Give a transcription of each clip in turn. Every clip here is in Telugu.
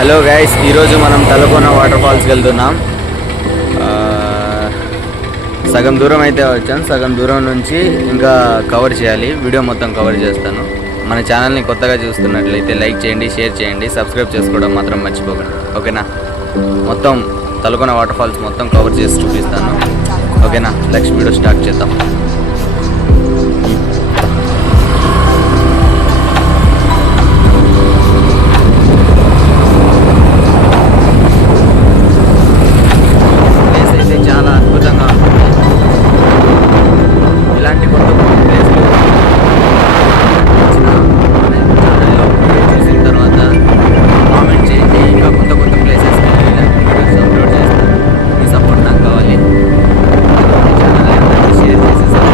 హలో గైస్, ఈరోజు మనం తలకోన వాటర్ ఫాల్స్కి వెళ్తున్నాం. సగం దూరం అయితే వచ్చాను, సగం దూరం నుంచి ఇంకా కవర్ చేయాలి. వీడియో మొత్తం కవర్ చేస్తాను. మన ఛానల్ని కొత్తగా చూస్తున్నట్లయితే లైక్ చేయండి, షేర్ చేయండి, సబ్స్క్రైబ్ చేసుకోవడం మాత్రం మర్చిపోకండి, ఓకేనా? మొత్తం తలకోన వాటర్ ఫాల్స్ మొత్తం కవర్ చేసి చూపిస్తాను, ఓకేనా? నెక్స్ట్ వీడియో స్టార్ట్ చేద్దాం. చాలా అద్భుతంగా ఉంటుంది. ఇలాంటి కొత్త కొత్త ప్లేస్లు ఛానల్లో చూసిన తర్వాత కామెంట్ చేయండి. ఇంకా కొత్త కొత్త ప్లేసెస్ వీడియోస్ అప్లోడ్ చేస్తాను. మీ సపోర్ట్ నాకు కావాలి. ఛానల్ అందరికీ షేర్ చేసేసాను.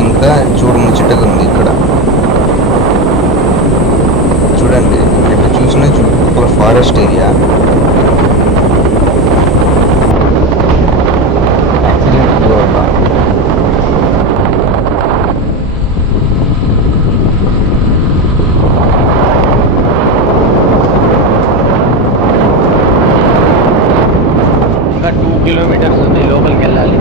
ఇంకా చూడముచ్చటగా ఉంది. ఇక్కడ చూడండి, ఎక్కడ చూసినా చుట్టుపక్కల ఫారెస్ట్ ఏరియా. ఇంకా 2 కిలోమీటర్స్ ఉంది, లోపలికి వెళ్ళాలి.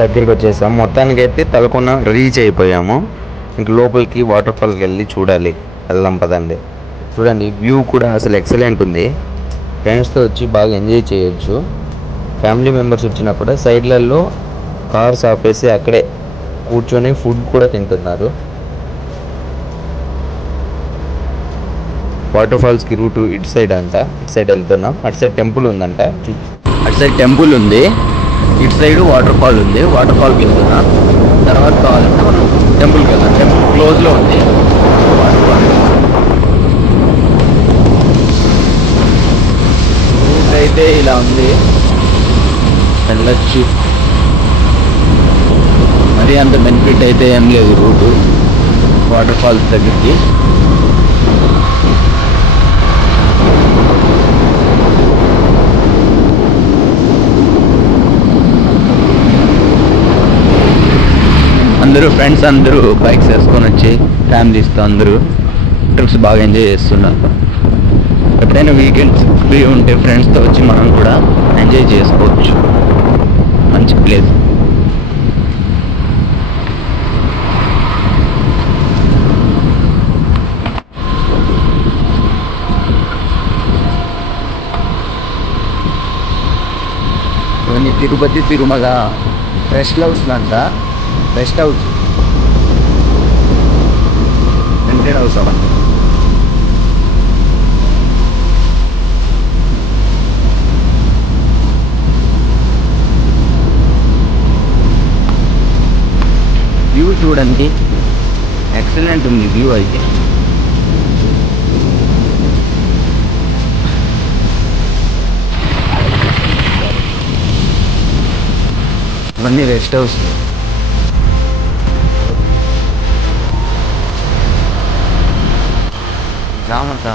దగ్గరికి వచ్చేసాం. మొత్తానికి అయితే తలకొన రీచ్ అయిపోయాము. ఇంక లోపలికి వాటర్ ఫాల్కి వెళ్ళి చూడాలి. వెళ్దాం పదండి. చూడండి వ్యూ కూడా అసలు ఎక్సలెంట్ ఉంది. ఫ్రెండ్స్తో వచ్చి బాగా ఎంజాయ్ చేయొచ్చు. ఫ్యామిలీ మెంబర్స్ వచ్చినా కూడా సైడ్లలో కార్స్ ఆపేసి అక్కడే కూర్చొని ఫుడ్ కూడా తింటున్నారు. వాటర్ ఫాల్స్కి రూటు ఇటు సైడ్ అంట. ఇటు సైడ్ వెళ్తున్నాం. అటు సైడ్ టెంపుల్ ఉందంట. అటు సైడ్ టెంపుల్ ఉంది, ఇటు సైడ్ వాటర్ ఫాల్ ఉంది. వాటర్ ఫాల్కి వెళ్తున్నాం. తర్వాత కావాలంటే మనం టెంపుల్కి వెళ్దాం. టెంపుల్ క్లోజ్లో ఉంది. వాటర్ ఫాల్ రూట్ అయితే ఇలా ఉంది, వెళ్ళచ్చు. మరీ అంత బెనిఫిట్ అయితే ఏం లేదు రూటు వాటర్ ఫాల్స్ దగ్గరికి. అందరూ ఫ్రెండ్స్ అందరూ బైక్స్ వేసుకొని వచ్చి ఫ్యామిలీస్తో అందరూ ట్రిప్స్ బాగా ఎంజాయ్ చేస్తున్నారు. ఎప్పుడైనా వీకెండ్స్ ఫ్రీ ఉంటే ఫ్రెండ్స్తో వచ్చి మనం కూడా ఎంజాయ్ చేసుకోవచ్చు. మంచి ప్లేస్. ఇవన్నీ తిరుపతి తిరుమల రెస్ట్ హౌస్ అంట. రెస్ట్ హౌస్, రెంటెడ్ హౌస్ అవ్వండి. వ్యూ చూడండి, ఎక్సలెంట్ ఉంది వ్యూ అయితే. ఇవన్నీ రెస్ట్ హౌస్. జామంతా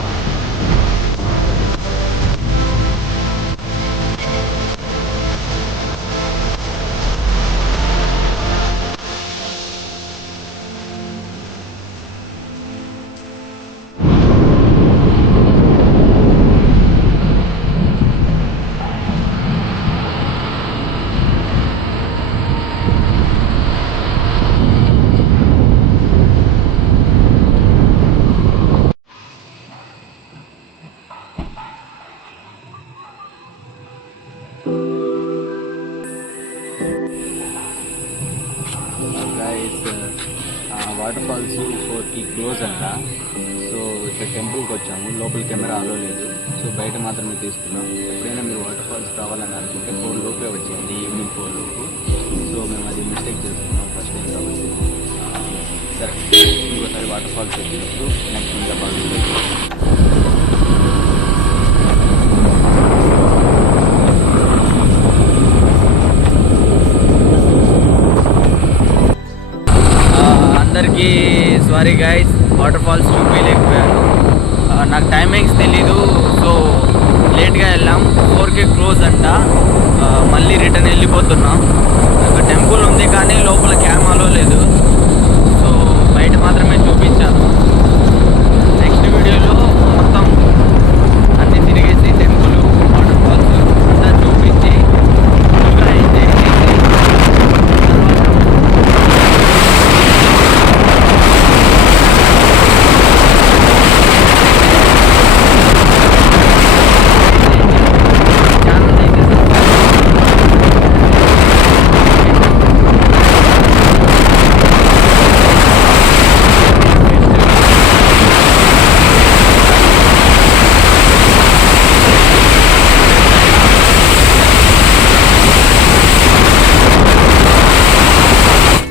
వాటర్ ఫాల్స్ 4కి క్లోజ్ అంట. సో ఇక్కడ టెంపుల్కి వచ్చాము. లోపల కెమెరా అలో లేదు, సో బయట మాత్రమే తీసుకున్నాం. ఎప్పుడైనా మీరు వాటర్ ఫాల్స్ కావాలని అనుకుంటే 4 లోపే వచ్చేయండి, ఈవినింగ్ 4 లోపు. సో మేము అది మిస్టేక్ చేసుకున్నాం ఫస్ట్ టైం కాబట్టి. సరే, ఇంకోసారి వాటర్ ఫాల్స్ వచ్చినప్పుడు నెక్స్ట్ ఇంకా బాగుంటుంది. అందరికీ సారీ గైస్, వాటర్ ఫాల్స్ చూపించలేకపోయాను. నాకు టైమింగ్స్ తెలీదు, సో లేట్గా వెళ్ళాం. 4కి క్లోజ్ అంట. మళ్ళీ రిటర్న్ వెళ్ళిపోతున్నాం. ఒక టెంపుల్ ఉంది కానీ లోపల క్యామాలో లేదు.